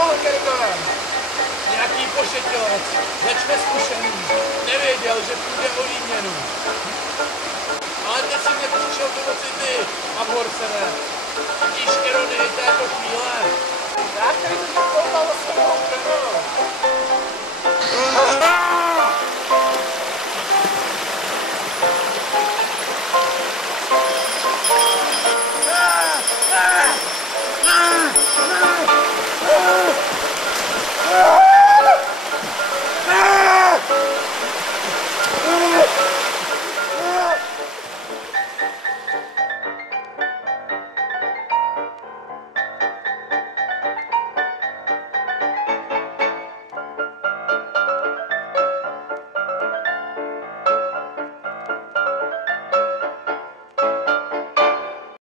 pomohl Gerigorem. Nějaký pošetilec, leč neskušený, nevěděl, že půjde o výměnu. Ale teď si nepřišel pomoci ty, Abhorsene. Vidíš ironii této chvíle? Já který to koukal do svého